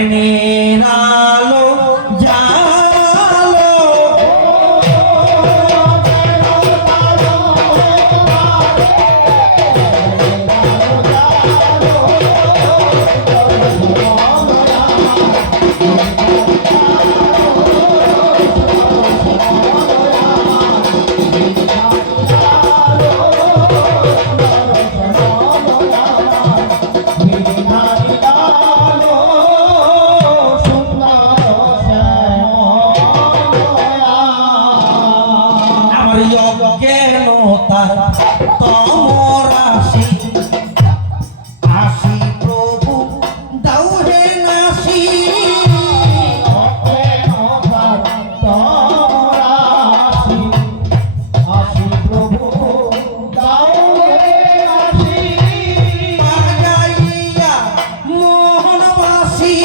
জ্ঞানের আলো জালো অজ্ঞানতার তমরাশি আসি প্রভু দাও হে নাসি অজ্ঞানতার তমরাশি আসি প্রভু দাও হে নাসি বাজাইয়া মোহনবাসী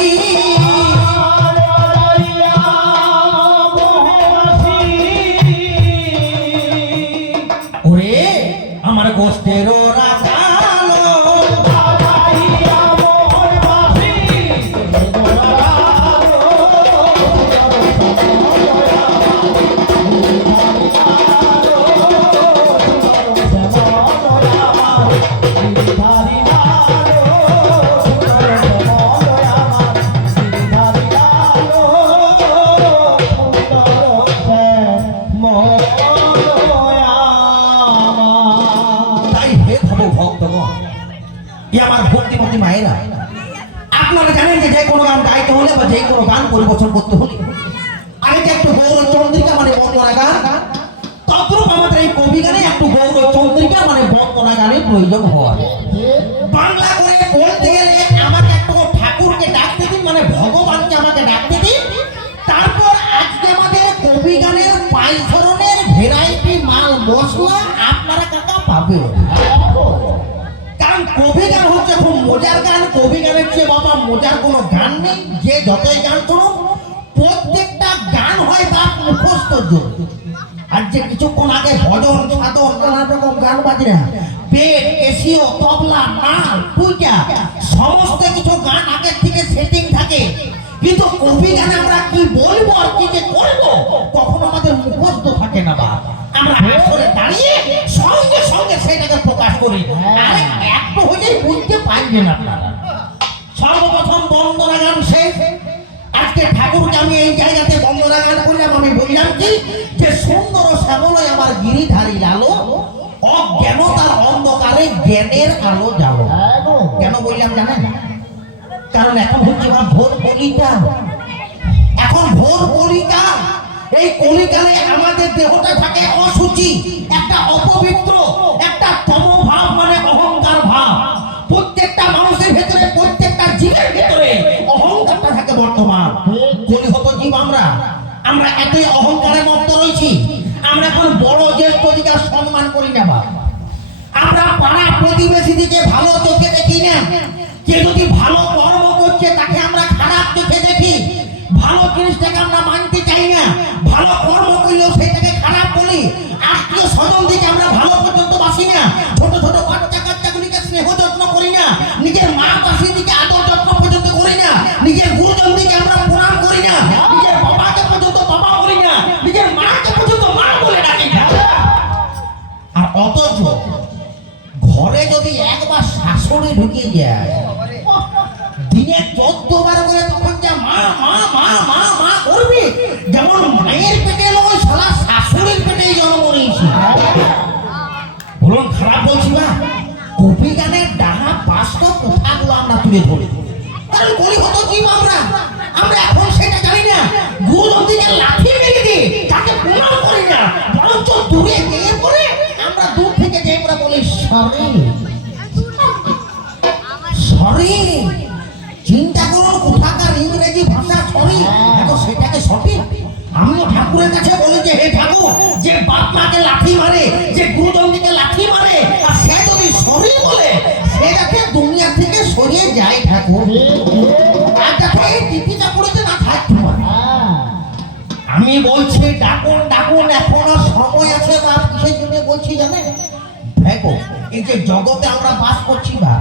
আমার গোষ্ঠের আমার ভক্তিমতী মায়েরা, আপনারা জানেন যে কোনো গান গাইতে হলে বা যে কোনো গান পরিবেশন করতে হলে আগে একটু গৌর চন্দ্রিকা মানে বন্দনা গান, তদ্রূপ আমাদের এই কবি গানে একটু গৌর চন্দ্রিকা মানে বন্দনা গানের প্রয়োজন হয়। বাংলা করে বলতে গেলে আমাকে একটু ঠাকুরকে ডাকতে দিন, মানে ভগবানকে আমাকে ডাকতে দিন, তারপর আজকে আমাদের কবি গানের 5 ধরনের ভ্যারাইটি মাল মশলা আপনারা কাকা পাবেন। কবি গান হচ্ছে খুব মজার গান, কবি গানের চেয়ে বাবা মজার কোনো গান নেই। যে যতই গান শুনুন প্রত্যেকটা গান হয় তার মুখস্থ জোর। আর যে কিছুক্ষণ আগে ভজন সাধন নানা রকম গান বাজনা পেট এসিও তবলা নাল টুইটা সমস্ত কিছু গান আগের থেকে সেটিং থাকে, কিন্তু কবি গানে আমরা কি বলবো আর কি যে করবো কখনো আমাদের মুখস্থ থাকে না। বা আমরা আসরে দাঁড়িয়ে সঙ্গে সঙ্গে সেটাকে প্রকাশ করি, আর একটু হলেই বুঝতে পারবেন আপনারা। সর্বপ্রথম বন্দনা গান শেষ। আজকে ঠাকুরকে আমি এই জায়গাতে বন্দনা গান করলাম, আমি বললাম কি যে সুন্দর শ্যামলয় আমার গিরিধারী আলো, অজ্ঞানতার অন্ধকারে জ্ঞানের আলো জ্বালো। কেন বললাম জানেন? কারণ এখন হচ্ছে ভোর কলিকা, এখন ভোর কলিকা। এই কলিকালে আমাদের দেহটা থাকে অসুচি, একটা অপবিত্র, একটা তমভাব মানে অহংকার ভাব। প্রত্যেকটা মানুষের ভেতরে, প্রত্যেকটা জীবের ভেতরে অহংকারটা থাকে বর্তমান। কলিহত জীব আমরা এতই অহংকারের মধ্যে রয়েছি। আমরা এখন বড় জ্যেষ্ঠ দিকে সম্মান করি না, বা আমরা পাড়া প্রতিবেশী দিকে ভালো চোখে দেখি না। কে যদি ভালো কর্ম করছে তাকে আমরা খারাপ চোখে দেখি, ভালো জিনিসটাকে আমরা মানতে চাই না, ভালো কর্ম করলেও সেটাকে খারাপ বলি। আত্মীয় স্বজন দিকে আমরা ভালো পর্যন্ত বাসি না, ছোট ছোট বাচ্চা কাচ্চাগুলিকে স্নেহ যত্ন করি না, নিজের মা বাসির দিকে আদর যত্ন পর্যন্ত করি না, নিজের গুরুজন দিকে আমরা প্রণাম করি না, নিজের বাবাকে পর্যন্ত বাবা বলি না, নিজের মাকে পর্যন্ত মা বলে ডাকি না। আর অথচ ঘরে যদি একবার শাশুড়ি ঢুকে যায়, দিনে 14 বার করে তখন যা মা মা মা মা মা করবি, যেমন মায়ের পেটে নয় শালা শাশুড়ির পেটেই জন্ম নিয়েছি। বলুন খারাপ বলছি না? কবি গানের ডানা বাস্তব কথাগুলো আমরা তুলে ধরি, কারণ কলিহত জীব আমরা এখন সেটা জানি না। গুরুজন দিকে লাঠি মেরে দিই, তাকে প্রণাম করি না, বরঞ্চ দূরে গিয়ে পড়ে আমরা দূর থেকে যে আমরা বলি সরি সরি। চিন্তা করুন কোথাকার ইংরেজি ভাষা সরি, এখন সেটাকে সঠিক। আমিও ঠাকুরের কাছে বলি যে হে ঠাকুর, যে বাপ মাকে লাঠি মারে, যে গুরুজন দিকে লাঠি মারে, আর সে যদি সরি বলে সেটাকে দুনিয়া থেকে সরিয়ে যায় ঠাকুর, আর যাতে এই তিথিটা পড়েছে না থাকতে পারে। আমি বলছি ডাকুন ডাকুন, এখনো সময় আছে। বাপ কিসের জন্য বলছি জানেন? দেখো এই যে জগতে আমরা বাস করছি, বা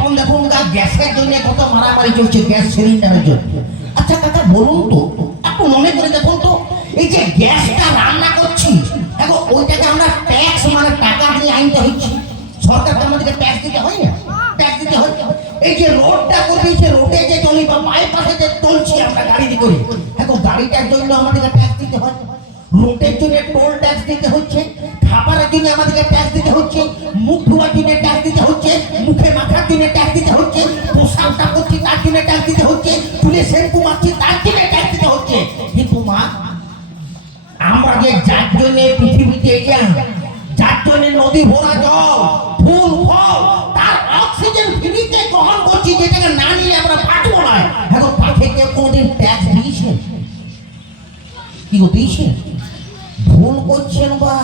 এখন দেখুন গ্যাসের জন্য কত মারামারি চলছে, গ্যাস সিলিন্ডারের জন্য। আচ্ছা কাকা বলুন তো, আপনি মনে করে দেখুন তো, এই যে গ্যাসটা রান্না করছি এখন ওইটাকে আমরা ট্যাক্স মানে টাকা দিয়ে আনতে হচ্ছে, সরকারকে আমাদেরকে ট্যাক্স দিতে হয় না, ট্যাক্স দিতে হয়। এই যে রোডটা করবি, সে রোডে যে চলি বা বাইপাসে যে চলছি আমরা গাড়ি দিয়ে করি, এখন গাড়িটার জন্য আমাদেরকে ট্যাক্স দিতে হয়, রোডের জন্য টোল ট্যাক্স দিতে হচ্ছে, খাবারের জন্য আমাদেরকে ট্যাক্স দিতে হচ্ছে, মুখ ধোয়ার জন্য ট্যাক্স দিতে হচ্ছে, মুখে মাথার জন্য ট্যাক্স দিতে হচ্ছে, পোশাকটা করছি তার জন্য ট্যাক্স দিতে হচ্ছে, চুলে শ্যাম্পু মারছি তার জন্য ট্যাক্স দিতে হচ্ছে। কিন্তু মা আমরা যে যার জন্য পৃথিবীতে এলাম, যার জন্য নদী ভরা জল ফুল ফল তার অক্সিজেন ফ্রিতে গ্রহণ করছি, যেটাকে না নিলে আমরা বাঁচবো না। এখন তাকে কেউ কোনদিন ট্যাক্স দিয়েছে? কি গো দিয়েছে? ভুল করছেন বা,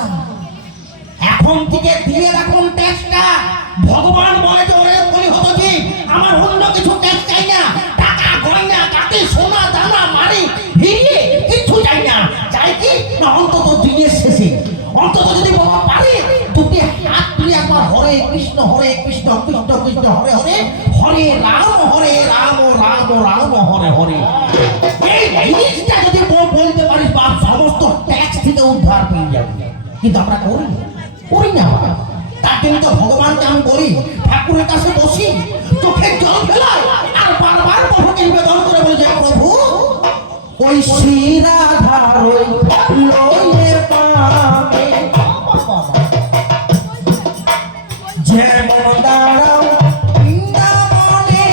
এখন থেকে দিয়ে রাখুন ট্যাক্সটা। ভগবান বলে যে ওরে বলি হতো যে আমার অন্য কিছু ট্যাক্স চাই না, টাকা গয়না গাতে সোনা দানা মারি হিরিয়ে কিছু চাই না, চাই কি না অন্তত দিনের শেষে অন্তত যদি বাবা পারে দুটি হাত তুলে একবার হরে কৃষ্ণ কৃষ্ণ কৃষ্ণ হরে হরে, হরে রাম রাম রাম হরে হরে, এই জিনিসটা যদি বলতে পারিস বা সমস্ত ট্যাক্স থেকে উদ্ধার পেয়ে যাবে। কিন্তু আমরা করি না। তার জন্য তো ভগবানকে আমি বলি, ঠাকুরের কাছে বসি, চোখের জল ফেলাই আর বারবার প্রভুকে নিবেদন করে বলি যে প্রভু ওই শ্রীরাধার ওই লয়ে পাবে যেমন দাঁড়াও বৃন্দাবনে,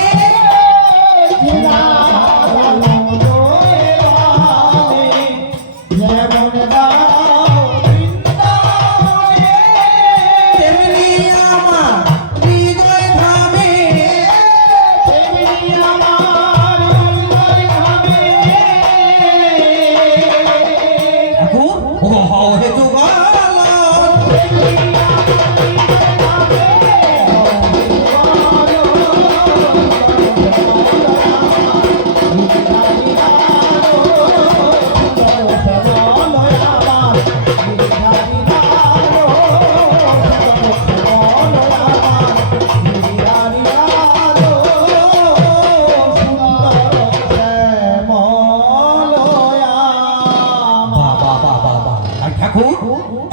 যেমন দাঁড়াও বৃন্দাবনে, তেমনি আমার হৃদয় ধামে, তেমনি আমার হৃদয় ধামে। ঠাকুর ও হও হে যুগল,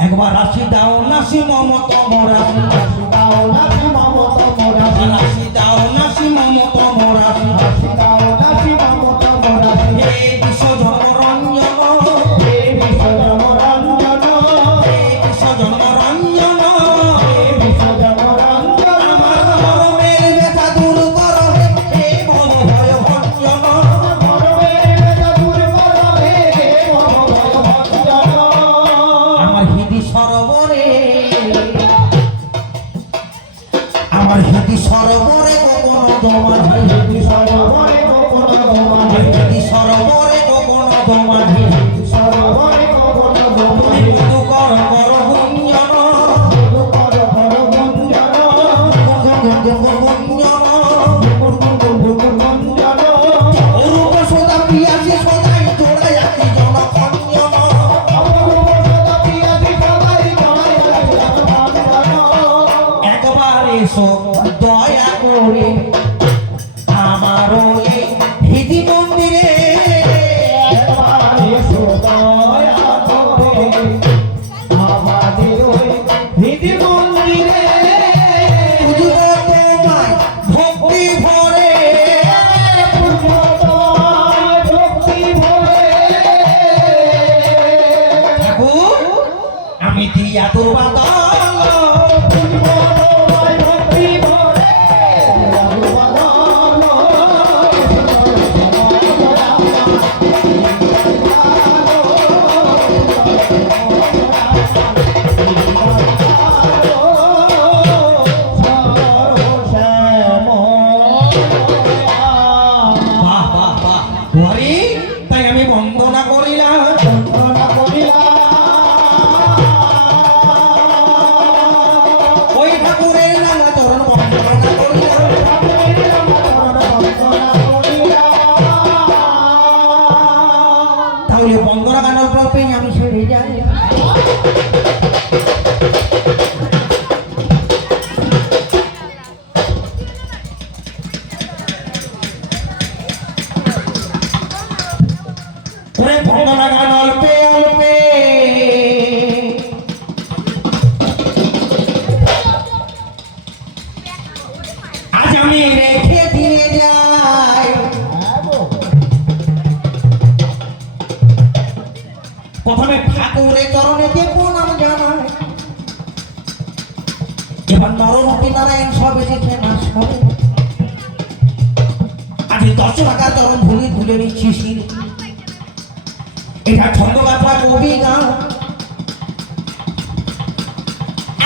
একবার রাশি দাও নাসি মমত মরাসি, রাশি দাও নাসি মমত মরাসি, রাশি দাও নাসি মমত মরাসি, রাশি দাও নাসি মমত মরাসি। হে বিশ্বজন রঞ্জন, হে বিশ্বজন রঞ্জন, হে বিশ্বজন রঞ্জন, হে বিশ্বজন রঞ্জন, আমার মরমের ব্যথা দূর করো হে ভব ভয় ভঞ্জন, মরমের ব্যথা দূর করো হে ভব ভয় ভঞ্জন। আমার হৃদি সরোবরে, আমার হৃদি সরোবরে কখনো তোমার, হৃদি সরোবরে কখনো তোমার, হৃদি সরোবরে কখনো তোমার, হৃদি সরোবরে কখনো তোমার, মধু কর কর গুঞ্জন, মধু কর কর গুঞ্জন, গুঞ্জন, অরূপ সদা পিয়াসী সদাই জোড়াই আছি জনখঞ্জন, অরূপ সদা পিয়াসী সদাই জোড়াই আছি জনখঞ্জন। একবার এসো দয়া করে আমারও এই হৃদি মন্দিরে, একবার এসো দয়া করে আমাদের ওই হৃদি মন্দিরে, পুজো তোমায় ভক্তি ভরে, পুজো তোমায় ভক্তি ভরে। ঠাকুর আমি দিয়া দুর্বাদল, পুজো তোমায় ভক্তি ভরে, দিয়া দুর্বাদল। বাহ বাহ বাহ, হরি তাই আমি বন্দনা করিলাম, বন্দনা করিলাম। এবার নরমতি নারায়ণ সব এসেছে না সবে আজ 10 টাকা চরম ভুলি ভুলে নিচ্ছি শির এটা ছন্দগাথা কবি গান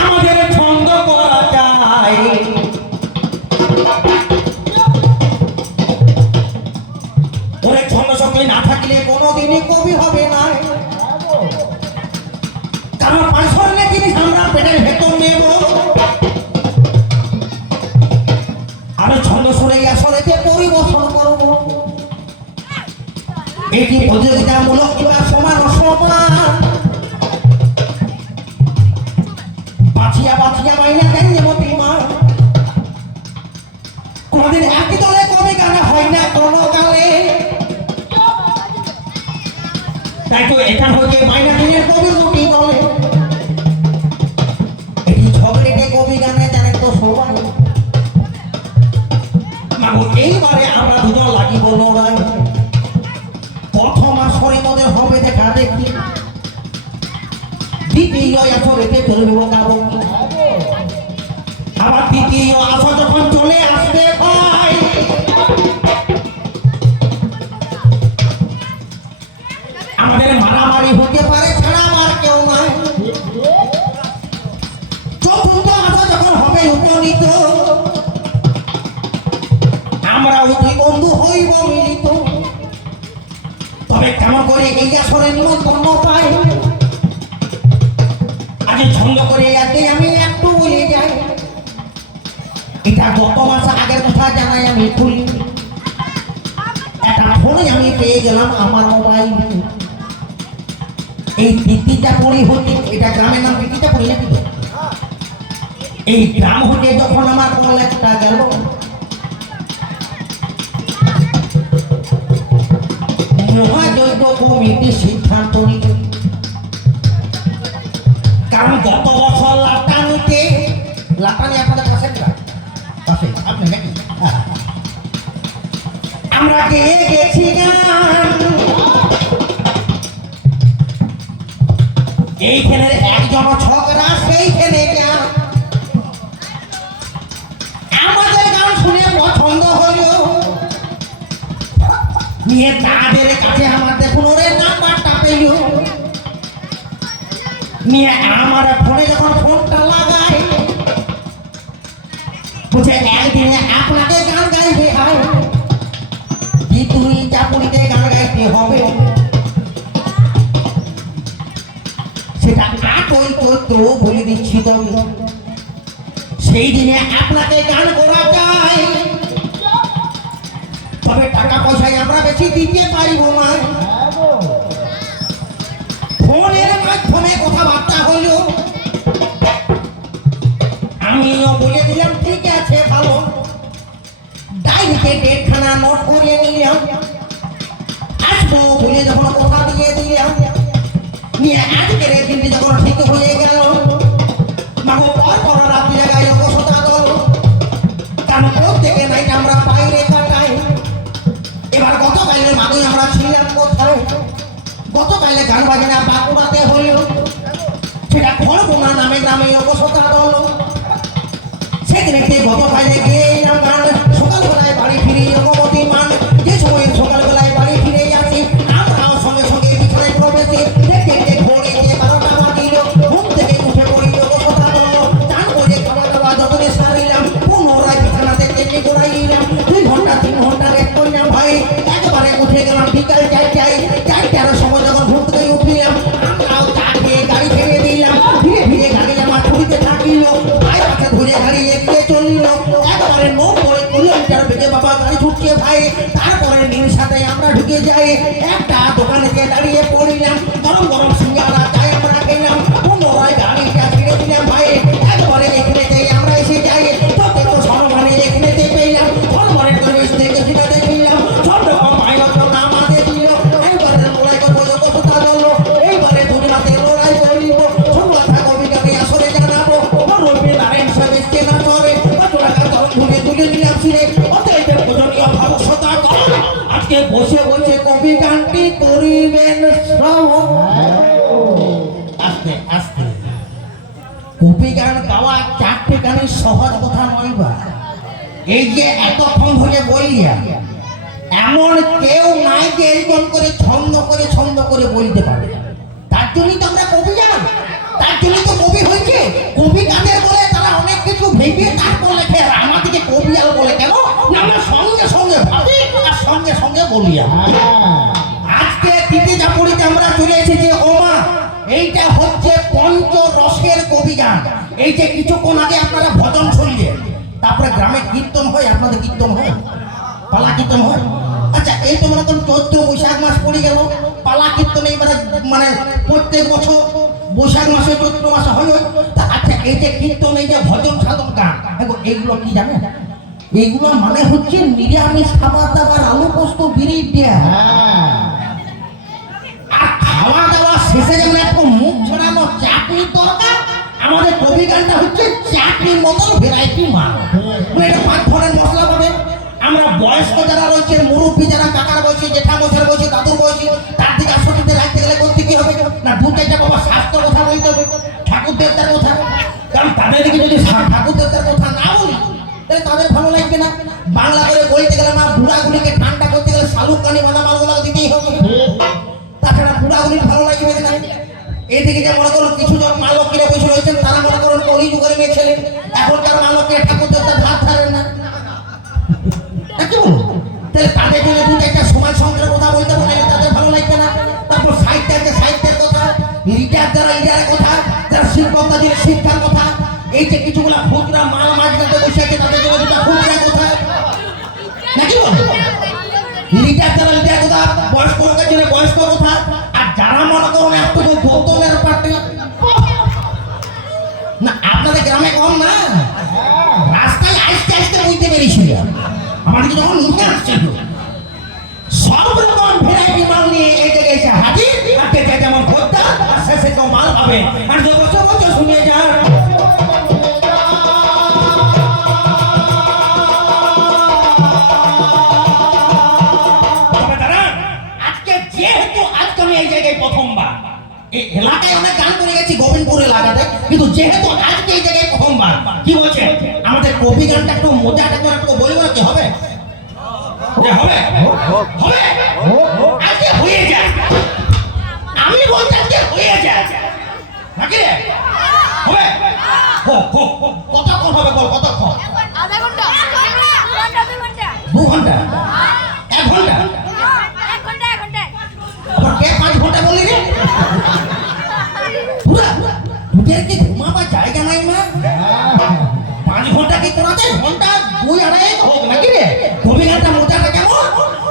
আমাদের ছন্দ করা চাই ওরে ছন্দ শক্তি না থাকলে কোনোদিনই কবি হবে না কারণ পাঁচশোর জিনিস আমরা পেটের ভেতর নেব আমি ছন্দ শুনে আসলেতে পরিবর্তন করব এটি প্রতিযোগিতামূলক কিংবা সমান অসমান বাছিয়া বাছিয়া মাইনা দেন মতি মা কোনদিন একই দলে কবি গান হয় না কোনো কালে তাই তো এখান হইতে মাইনা দিনের কবি রুটি দলে এটি ঝগড়েটে কবি গানে জানেন তো সবাই মাগো এইবারে আমরা দুজন লাগিব লড়াই প্রথম আসরে মোদের হবে দেখা দেখি দ্বিতীয় আসরেতে চলবে কাবো আবার তৃতীয় আসর যখন চলে আসবে ভাই আমাদের মারামারি হতে পারে ছাড়া আর কেউ নাই চতুর্থ আসর যখন হবে উপনীত আমরা দুই বন্ধু হইব মিলিত তবে কেমন করে এই আসরে নিমন্ত্রণ পাই আজ ছন্দ করে আজকে আমি একটু বলে যাই এটা গত মাস আগের কথা জানাই আমি খুলি একটা ফোনে আমি পেয়ে গেলাম আমার মোবাইল এই তিতিটা পড়ি হতে এটা গ্রামের নাম তিতিটা পড়ি নাকি তো এই গ্রাম হতে যখন আমার কল একটা গেল মহাযজ্ঞ কমিটি সিদ্ধান্ত নিল কারণ গত বছর লাটানিতে লাটানি আপনাদের পাশে পাশে আপনি নাকি আমরা গেছি গান এইখানে একজন ছকরা সেইখানে গান আমাদের গান শুনে পছন্দ হলো নিয়ে তাদের কাছে আমার দেখুন ওরে নাম্বারটা পেল নিয়ে আমার ফোনে যখন ফোনটা লাগাই বুঝে একদিনে আপনাকে গান গাইবে হয় তুই চাপুরিতে গান গাইতে হবে সেটা আটই চৈত্র বলে দিচ্ছি তবে সেই দিনে আপনাকে গান করা চাই তবে টাকা পয়সায় আমরা বেশি দিতে পারিব না ফোনের মাধ্যমে কথাবার্তা হইল আমিও বলে দিলাম ঠিক আছে ভালো ডায়েরিতে ডেটখানা নোট করে নিলাম আসবো বলে যখন কথা দিয়ে দিলাম নিয়ে আজকের দিনটি যখন ঠিক হয়ে গেল মাগো পর রাত্রি জায়গায় অবসতা দল কারণ প্রত্যেকে নাইট আমরা বাইরে কাটাই এবার গতকালের মাগো আমরা ছিলাম কোথায় গতকালে গান বাজনা বাঁকুড়াতে হইল সেটা খড়বোনা নামে গ্রামে অবসতা দল সেদিনে গতকালে গিয়ে গান সকালবেলায় বাড়ি ফিরি জগমতী মান যে সময় সকালবেলায় বাড়ি ফিরে আসি আমরাও সঙ্গে সঙ্গে বিছানায় প্রবেশি দেখতে দেখতে ঘড়িতে 12টা বাজিল ঘুম থেকে উঠে পড়ি অবসতা দল চান করে খাওয়া দাওয়া যতনে সারিলাম পুনরায় বিছানাতে টেনে ঘোরাইলাম 2 ঘন্টা 3 ঘন্টা রেস্ট করলাম ভাই একবারে উঠে গেলাম বিকাল 4টার সময় যখন ঘুম থেকে উঠলাম আমরাও চা খেয়ে গাড়ি ছেড়ে দিলাম ধীরে ধীরে গাড়ি আমার ছুটিতে থাকিল ভাই পাশে ধরে গাড়ি এগিয়ে চলল একবারে 90 কিলোমিটার বেগে বাবা গাড়ি ছুটছে ভাই তারপরে নীল সাথে আমরা ঢুকে যাই একটা দোকানে গিয়ে দাঁড়িয়ে পড়লাম গরম গরম সিঙ্গারা চাই আমরা খেলাম পুনরায় গাড়িটা ছেড়ে দিলাম ভাই একবারে এখানে আমরা এসে যাই যত সরমানে এখানে পেলাম সরমানের পরিবেশ থেকে সেটা দেখলাম সব রকম আয়োজন আমাদের দিল একবারে লড়াই করবো কথা বললো এইবারে দুজনাতে লড়াই করিব সন্ধ্যা কবিতাকে আসলে জানাবো রবি নারায়ণ সাহেব চেনা করে 5 টাকা তরফ ঘুরে তুলে নিলাম ছিঁড়ে অতএব প্রয়োজনীয় ভাবসতা কর আজকে বসে বসে কবি গানটি করিবেন শ্রবণ আস্তে আস্তে কবি গান গাওয়া 4 গানের সহজ কথা নয় বা। এই যে এতক্ষণ ধরে বললিয়া, এমন কেউ নাই যে এরকম করে ছন্দ করে বলতে পারে। তার জন্যই তো আমরা কবি জান, তার জন্যই তো কবি হয়েছে। কবি কাদের বলে তারা অনেক কিছু ভেবে তারপর লেখে, আর আমাদেরকে কবি আর বলে কেন না, আমরা সঙ্গে সঙ্গে ভাবি আর সঙ্গে সঙ্গে বলিয়া। আজকে তৃতীয় পড়িতে আমরা চলে এসেছি ওমা, এইটা হচ্ছে পঞ্চরসের কবি গান। এই যে কিছুক্ষণ আগে আপনারা ভজন শুনলেন, তারপরে গ্রামে কীর্তন হয়, আপনাদের কীর্তন হয়, পালা কীর্তন হয়। আচ্ছা, এই তো মনে করুন চৈত্র বৈশাখ মাস পড়ে গেল, পালা কীর্তন এইবারে মানে প্রত্যেক বছর বৈশাখ মাসে চৈত্র মাসে হয়। আচ্ছা, এই যে কীর্তন, এই যে ভজন সাধন গান, এইগুলো কি জানেন? এইগুলো মানে হচ্ছে নিরামিষ খাবার দাবার, আলু পোস্ত, বিড়ি দেয়া, আর খাওয়া দাওয়া শেষে যেমন একটু মুখ ছড়ানো চাটনি তরকার। আমাদের কবি গানটা হচ্ছে চাটনির মতন ভ্যারাইটি মাল। এটা 5 ধরনের মশলা পাবে। আমরা বয়স্ক যারা রয়েছে, মুরব্বী যারা, কাকার বয়সী, জেঠামশাইয়ের বয়সী, দাদুর বয়সী, তার দিকে আসতে রাখতে গেলে করতে কি হবে না, 2-4টা বাবা স্বাস্থ্য কথা বলতে হবে, ঠাকুর দেবতার কথা। কারণ তাদেরকে যদি ঠাকুর দেবতার কথা না বলি তাহলে তাদের ভালো লাগবে না। বাংলা করে বলতে গেলে মা বুড়াগুলিকে ঠান্ডা করতে গেলে শালুক কানি বানা মালগুলো দিতেই হবে, তাছাড়া বুড়াগুলির ভালো লাগবে না। এইদিকে যে মনে করুন কিছু জন মা লক্ষ্মীরা বসে রয়েছেন, তারা মনে করুন কলি যুগের মেয়ে ছেলে, এখনকার মা লক্ষ্মীরা ঠাকুর দেবতার ভাত ছাড়েন না। কি বলবো? তাহলে তাদের জন্য 2-4টা সমাজ সংসারের কথা বলতে পারলে তাদের ভালো লাগবে না। তারপর সাহিত্যের কথা, লিডার যারা লিডারের কথা, যারা শিক্ষক তাদের শিক্ষার কথা, এই যে কিছুগুলা খুচরা মাল মাঝখানে বসে আছে তাদের জন্য 2টা খুচরা কথা, নাকি বল? লিডার যারা লিডার কথা, বয়স্ক লোকের জন্য বয়স্ক কথা, আর যারা মনে করুন একটু বোতলের পার্টি না, আপনাদের গ্রামে কম না, রাস্তায় আস্তে আস্তে বুঝতে পেরেছিল আমাদের যখন মুখে আসছিল সব রকম ভ্যারাইটি মাল নিয়ে এই জায়গায় এসে হাজির। আর যেমন খোদ্দা আর শেষে কেউ মাল পাবে, আর যে বছর বছর শুনে যান। আজকে যেহেতু আজকে আমি এই জায়গায় প্রথমবার, এই এলাকায় অনেক গান করে গেছি গোবিন্দপুর এলাকাতে, কিন্তু যেহেতু আজকে এই জায়গায় প্রথমবার, কি বলছে আমাদের কবি গানটা একটু মজাটা করে একটু বলি বলে কি হবে? হবে হবে আজকে হয়ে যায়, আমি বলছি আজকে হয়ে যায় নাকি রে? হবে কতক্ষণ হবে বল, কতক্ষণ? আধা ঘন্টা, 2 ঘন্টা, 1 ঘন্টা, 1 ঘন্টা, 1 ঘন্টা। আবার কে 5 ঘন্টা বলি রে? পুরা তোদের কি ঘুমাবার জায়গা নাই মা? 5 ঘন্টা কি করা যায়? ঘন্টা 2-2.5 হোক নাকি রে? কবি গানটা মজাটা কেমন?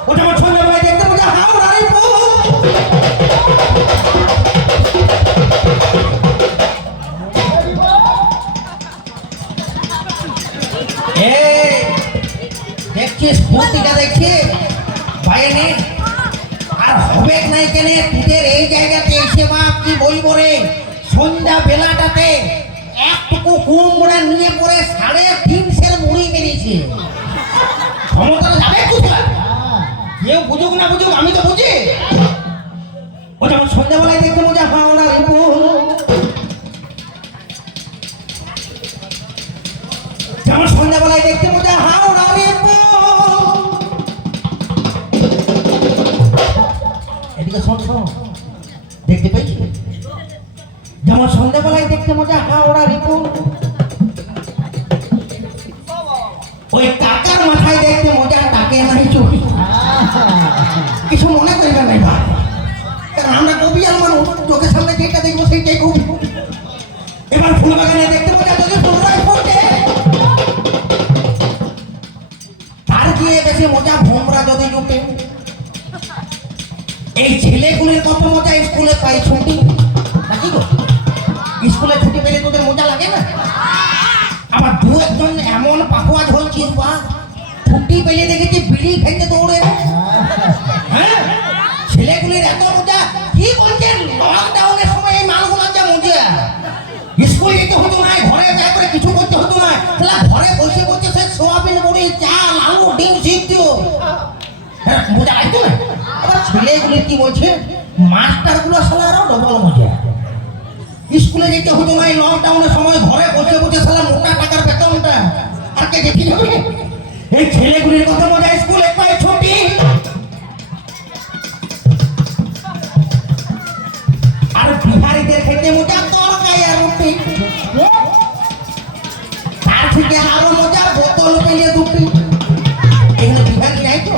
ওটা আমার ছোটবেলায় দেখতে মজা হাওড়ারে দেখছিস পত্রিকা দেখছি বাইরে, আর হবে নাই কেন তোদের এই জায়গাতে এসে বা কি বলবো রে, সন্ধ্যা বেলাটাতে একটুকু কুমড়া নিয়ে পরে 350 মুড়ি বেরিয়েছে। ক্ষমতা যাবে কোথায়? কেউ বুঝুক না বুঝুক, আমি তো বুঝি। ও যেমন সন্ধ্যাবেলায় দেখতে মজা হাওড়া রিপু, যেমন সন্ধ্যাবেলায় দেখতে মজা হাওড়া রিপু। এদিকে শোন, দেখতে পেয়েছি যেমন সন্ধ্যাবেলায় দেখতে মজা হাওড়া রিপু, ওই কাকার মাথায় দেখতে মজা তাকে নাই চুরি। কিছু মনে করবে না ভাই, কারণ আমরা কবি আর মানুষ, চোখের সামনে যেটা দেখবো সেইটাই কবি। এবার ফুলবাগানে দেখতে মজা যদি ফুলরাই ফুটে, তার গিয়ে বেশি মজা ভোমরা যদি জুটে। এই ছেলেগুলির কত মজা স্কুলে পাই ছুটি, নাকি গো? স্কুলে ছুটি পেলে তোদের মজা লাগে না? আবার 2-1 জন এমন পাকুয়া ঝলছিস বা, ছুটি পেলে দেখেছি বিড়ি খাইতে দৌড়ে। হ্যাঁ, ছেলেগুলির এত মজা, কি বলছেন লকডাউনের সময় এই মালগুলোর যা মজা। স্কুল যেতে হতো না, ঘরে যা করে কিছু করতে হতো না, তাহলে ঘরে বসে বসে সে সোয়াবিন বড়ি, চাল, আলু, ডিম সিদ্ধ, হ্যাঁ মজা লাগতো না। আবার ছেলেগুলি কি বলছে, মাস্টারগুলো শালা আরো ডবল মজা। স্কুলে যেতে হতো না এই লকডাউনের সময়, ঘরে বসে বসে শালা মোটা টাকার স্কুলের কথা মজা, স্কুলে পায় ছুটি। আর বিহারিদের খেতে মজা তরকারি আর রুটি। তার থেকে আরো মজা বোতল পেলে দুটি। এখানে বিহারি নাই তো।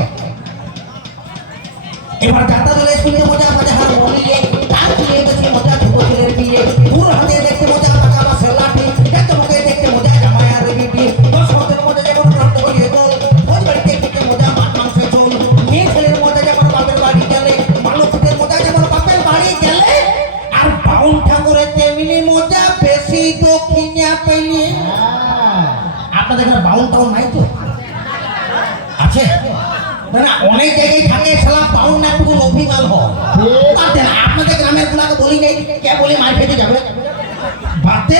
এবার যাত্রা দলে স্কুলে মজা মজা হার বলিয়ে তার দিয়ে বেশি মজা ছোট ছেলের বিয়ে। দূর হাতে দেখতে মজা টাকা বা সেলাটি, দেখতে মুখে দেখতে মজা জামাই আর বিটি। দশ হাতের মজা যেমন প্রান্ত হয়ে গোল, ভোজ বাড়িতে খেতে মজা মাছ মাংস ঝোল। মেয়ে ছেলের মজা যেমন বাপের বাড়ি গেলে, মানুষের মজা যেমন বাপের বাড়ি গেলে। আর বাউন ঠাকুরের তেমনি মজা বেশি দক্ষিণা পেলে। আপনাদের এখানে বাউন টাউন নাই তো? আছে না? অনেক জায়গায় থাকে শালা বাউন না একটু অভিমান হয়। তাতে না, আপনাদের গ্রামের গুলাকে বলি নেই, কে বলি মার খেতে যাবে বাতে।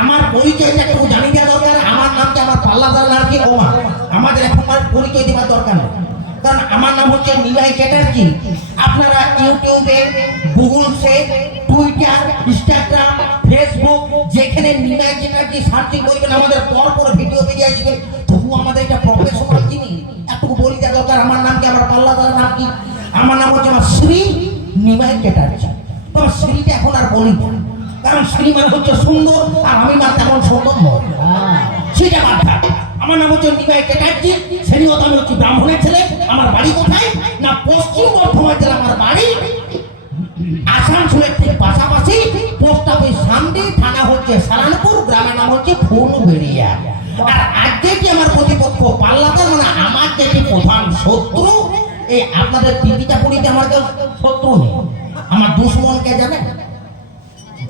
আমার পরিচয়টা একটু জানিয়ে দেওয়া দরকার। আমার নামটা আমার পাল্লাদার নাকি ওমা, আমাদের এখন আর পরিচয় দেওয়ার দরকার নেই। কারণ আমার নাম হচ্ছে নিমাই চ্যাটার্জি। আপনারা ইউটিউবে, গুগলসে, টুইটার, ইনস্টাগ্রাম, ফেসবুক যেখানে নিমাই চ্যাটার্জি সার্চিং করবেন আমাদের পর ভিডিও বেরিয়ে আসবে। তবু আমাদের এটা প্রফেশনাল জিনিস, একটু বলি দেওয়া দরকার। আমার নাম কি, আমার পাল্লাদার নাম কি? আমার নাম হচ্ছে আমার শ্রী নিমাই চ্যাটার্জি। তোমার শ্রীটা এখন আর বলি না, কারণ শ্রী মানে হচ্ছে সুন্দর, আর আমি না তেমন সুন্দর নয়। সেটা মাথা। আমার নাম হচ্ছে নিমাই চ্যাটার্জি। শ্রেণীগত আমি হচ্ছে ব্রাহ্মণের ছেলে। আমার বাড়ি কোথায় না পশ্চিম বর্ধমান জেলা। আমার বাড়ি আসানসোলের ঠিক পাশাপাশি, পোস্ট অফিস সামনে, থানা হচ্ছে সালানপুর, গ্রামের নাম হচ্ছে ফুলবেড়িয়া। আর আজকে কি আমার প্রতিপক্ষ পাল্লাদার, মানে আমার যেটি প্রধান শত্রু। এই আপনাদের তিনটা পুরীতে আমার কেউ শত্রু নেই। আমার দুশ্মন কে জানেন?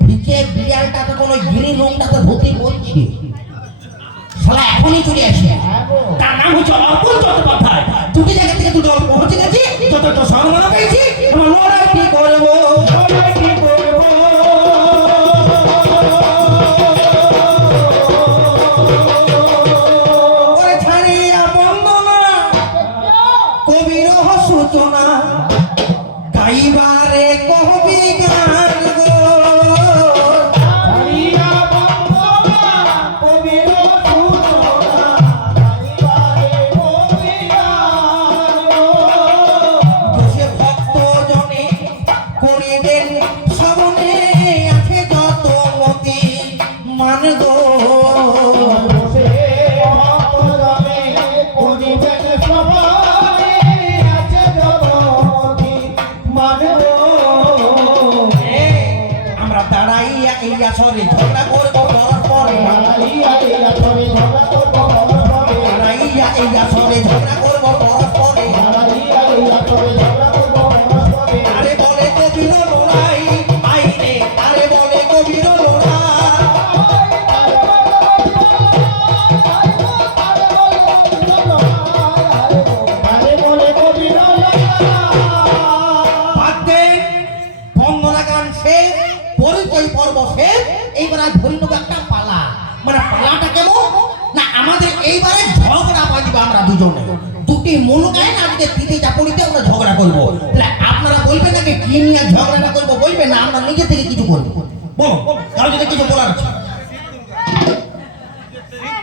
ভিজে বিড়ালটাকে কোনো গিরি রুমটাতে ভর্তি করছি, শালা এখনই চলে আসে। তার নাম হচ্ছে অর্পণ চট্টোপাধ্যায়। দুটি জায়গা থেকে দুটো অল্প পৌঁছে গেছি, যথেষ্ট সম্মান পেয়েছি। আমার লড়াই কি করবো, লড়াই কি করবো। ওরে ছাড়িয়া বন্দনা কবির সূচনা, গাইবারে কবি গান গো। ছাড়িয়া বন্দনা কবির সূচনা, গাইবারে কবি গান গো। বসে ভক্ত জনে করিবেন শ্রবণে, আছে যত মতি মান গো। বসে ভক্ত জনে করিবেন শ্রবণে, আছে যত মতি মান গো। আমরা দাঁড়াইয়া এই আসরে ঝগড়া করবো পরস্পরে, দাঁড়াইয়া এই আসরে ঝগড়া করবো পরস্পরে, দাঁড়াইয়া এই আসরে ঝগড়া করবো পরস্পরে, দাঁড়াইয়া এই আসরে ঝগড়া করবো পরস্পরে। আরে বলে কবির লড়াই আইনে, আরে বলে কবির লড়াই। বন্দনা গান শেষ, পরিচয় পর্ব শেষ। এইবার আর ধরে নেবো একটা পালা। মানে পালাটা কেমন না, আমাদের এইবারে ঝগড়া বাঁধবো আমরা দুজনে। দুটি মূল গায়ে আজকে তিথি চাপড়িতে আমরা ঝগড়া করবো। তাহলে আপনারা বলবেন নাকি কি নিয়ে ঝগড়াটা করবো, বলবেন না আমরা নিজে থেকে কিছু করবো। বলো, কারো যদি কিছু বলার আছে?